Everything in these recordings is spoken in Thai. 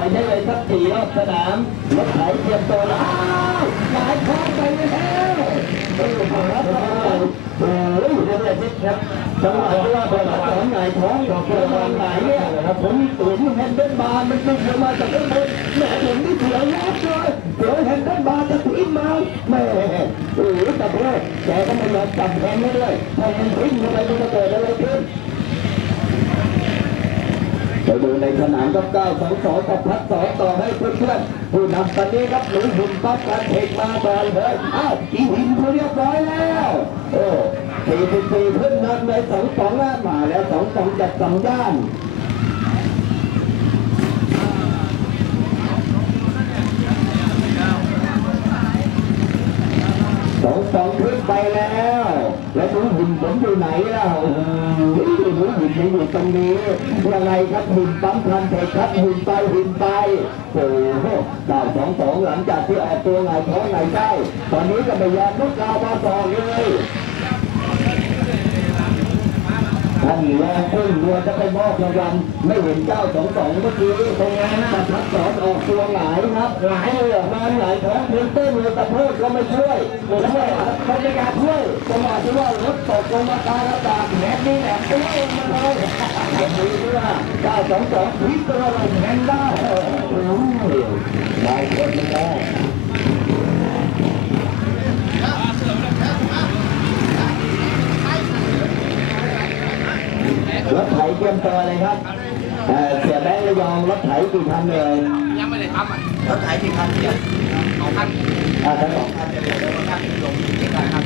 อยได้เลยสักสี่รอบสนามรถไถเตรียมตัวแล้วหลายท้งไปแล้วโอ้โหครับโอ้ยเดี๋ยวเลยครับจังหวะที่ว่าบอลสอนหงายท้องเกิดวันไหนเนี่ยผมตุ๋นแฮนเดิลบาร์มันตึงลงมาจากข้างบนแหมผมนี่เสียวยับเลยเสียวแฮนเดิลบาร์จะทิ้งมาแหมโอ้ยแต่เพื่อแกก็ไม่ยอมจับแฮนด์ไม่ด้วยพอมันทิ้งลงไปมันจะเกิดอะไรขึ้น ไปดูในสนามกับก้าวสองสองกับพัดสองต่อให้เพื่อนๆผู้นำตอนนี้ครับหนูหุ่นปั๊บการเทคมาบอลเลยอ้าวอีหินเขาเรียบร้อยแล้วโอ้สี่สิบสี่ขึ้นนำในสองสองแล้วมาแล้วสองสองจัดสองด้าน สองสอง ขึ้นไปแล้ว แล้วหนูหุ่นผมอยู่ไหนล่ะโอ้โหหนูหุ่นยังอยู่ตรงนี้ยังไงครับหุ่นปั๊มพันเทครับหุ่นไปหุ่นไปโอ้โหดาวสองสองหลังจากที่ออกตัวไงายท้องไงายได้ตอนนี้ก็ไม่ยอมลุกลาวมาต่อเลย ท่านรองขึ้นรัวจะไปมอบรางวัลไม่เห็นเจ้าสองสองเมื่อกี้ตรงนั้นประทัดสอนออกตัวหงายครับหงายเลยนอนหงายท้องพื้นเต้นเลยตะเพิดก็ไม่ช่วยไม่ช่วยเขาไม่กล้าช่วยจังหวะที่ว่ารถตกลงมากลางอากาแหนนี่แหละเอ้ยมาเลยดีว่าเจ้าสองสองพลิกตัวเราแทนได้โอ้ยได้คนแล้ว รถไถเตรียมตัวเลยครับเอ่อเสียแบงค์ระยองรถไถกี่คันเลยยังไม่ได้ทำอะรถไถที่คันเดียวสองคันอ่าทั้งสองคันเดียวแล้วก็คันลงที่การครับ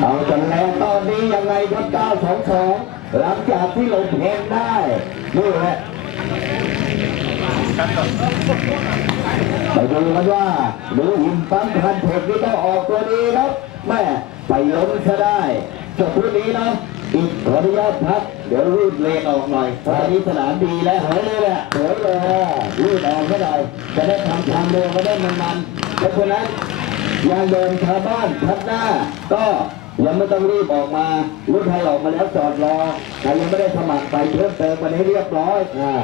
เอาจนแล้วตอนนี้ยังไงครับ922หลังจากที่ลงเพลงได้นี่แหละ ไปดูกันว่าหนูหินปั๊มคันเทคนี่ต้องออกตัวดีครับแม่ไปล้มซะได้จบรุ่นนี้นะอีกขออนุญาตพักเดี๋ยวรูดเลนออกหน่อยเพราะอันนี้สนามดีแล้วหอยเลยแหละหอยเลยรูดออกซะหน่จะได้ทำทางเดินก็ได้มันๆเพราะฉะนั้นยางเดินชาวบ้านพัดหน้า ก็ยังไม่ต้องรีบออกมารุ่นไทยออกมาแล้วจอดรอใครยังไม่ได้สมัครไปเพิ่มเติมมาให้เรียบร้อยอ่า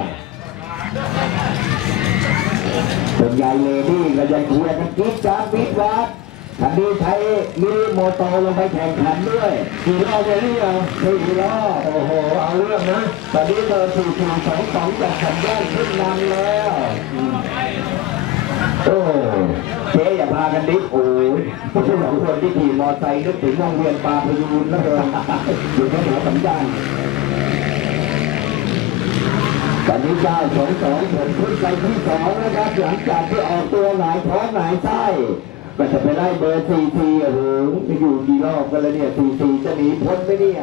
ส่วนใหญ่เลยนี่ก็ยังเชียร์กันกิ๊กจ้าปิ๊กวัดคันนี้ใช้มินิโมโตลงไปแข่งขันด้วยสี่รอบเลยนี่เหรอสี่รอบโอ้โห เอาเรื่องนะ ตอนนี้เดินสี่สี่สองสองจากขันแย่งขึ้นนำแล้วโอ้เจ๊อย่าพากันดิโอ้ยผู้ชายสองคนที่ขี่มอไซค์นึกถึงโรงเรียนปลาพยูนนะเอออยู่แถวสัญญาณ ตอนนี้เก้าสองสองผมขึ้นไปที่สองนะครับ หลังจากที่ออกตัวหงายท้องหงายไส้ก็จะไปไล่เบอร์สี่ทีโอ้โหจะอยู่กี่รอบกันแล้วเนี่ยสี่ทีจะหนีพ้นไหมเนี่ย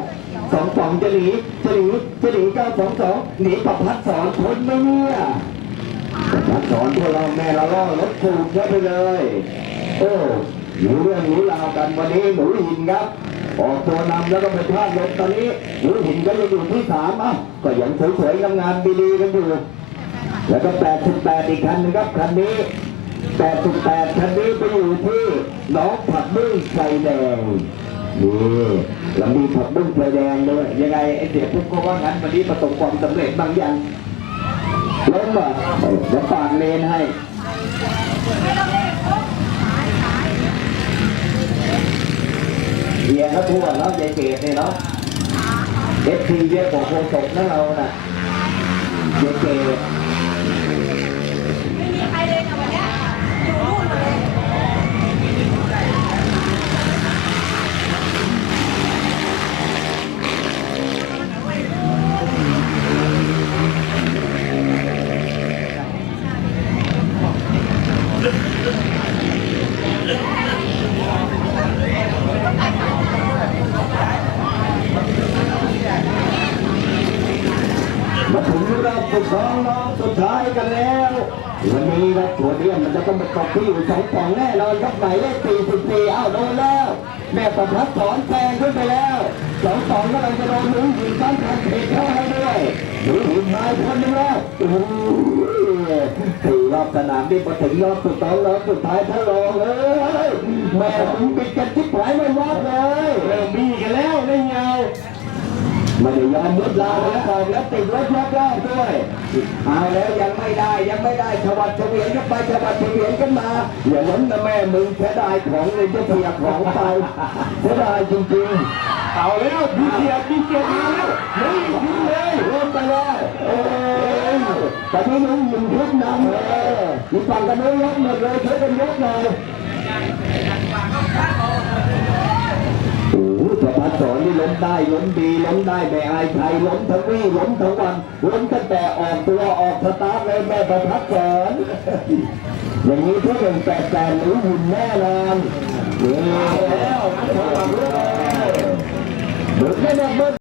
สองสองจะหนีจะหนีจะหนีเก้าสองสองหนีประพัดสอนพ้นไหมเนี่ยมาสอนพวกเราแม่เราล่อรถถูกเยอะไปเลย โอ้หนูเรื่องหนูราวกันวันนี้หนูหินครับ ออกตัวนำแล้วก็ไปพลาดลงตอนนี้หนูหินก็ยังอยู่ที่สามอะก็ยังสวยๆงามๆดีๆกันอยู่ แล้วก็ 88 อีกคันนึงครับคันนี้ 88 คันนี้ไปอยู่ที่น้องผักบุ้งไฟแดงนี่ลำดีผักบุ้งไฟแดงด้วยยังไงไอ้เด็กพวกก็ว่างั้นวันนี้ประสบความสำเร็จบางอย่างล้มอะเดี๋ยวปาดเลนให้ เฮียเขาทั่วเนาะยายเกดเนี่ยเนาะเอฟซีเยอะกว่าโคศกนะเราน่ะยายเกด ไม่มีใครเลยนะวันเนี้ยอยู่นู่นหมดเลย มาถึงรอบสุดท้องรอบสุดท้ายกันแล้ว วันนี้ครับตัวเดียมมันจะต้องมาตกที่อยู่สองปองแน่นอนครับหมายเลข44เอ้าโดนแล้ว แม่ประพัดสอนแซงขึ้นไปแล้วสองสองกำลังจะโดนหนูหินซ้ำทันเทเข้าให้ด้วยหนูหินหายคนหนึงแล้วโอ้โหสี่รอบสนามนี่มาถึงรอบสุดท้องรอบสุดท้ายท่านรองเอ้ยแม่มึงปิดกันชิบหายไม่วัดเลยเริ่มมี ไม่ได้ยอมมุดลาแล้วออกแล้วติดรถรอบรอบด้วยเอาแล้วยังไม่ได้ยังไม่ได้ชวัดเฉวียนกันไปชวัดเฉวียนกันมาอย่าล้มนะแม่มึงเสียดายของเลยจะเสียของไปเสียดายจริงๆเอาแล้วพี่เกียรติมีเกียรติมาแล้วนี่ยิงเลยรวมไปเลยเออแต่ที่นู้นมึงทุกนำเลยมีฝั่งกันนู้นยกหมดเลยช่วยกันยกหน่อย มได้ล้มดีล้มได้ไม่อายใครล้มทั้งวี่ล้มทั้งวันล้มตั้งแต่ออกตัวออกสตาร์ทเลยแม่ประพัดสอนอย่างนี้ทุกหนึ่งแปดแปดหรือหุ่นแน่นอนนี่แล้วเดี๋ยวแม่ได้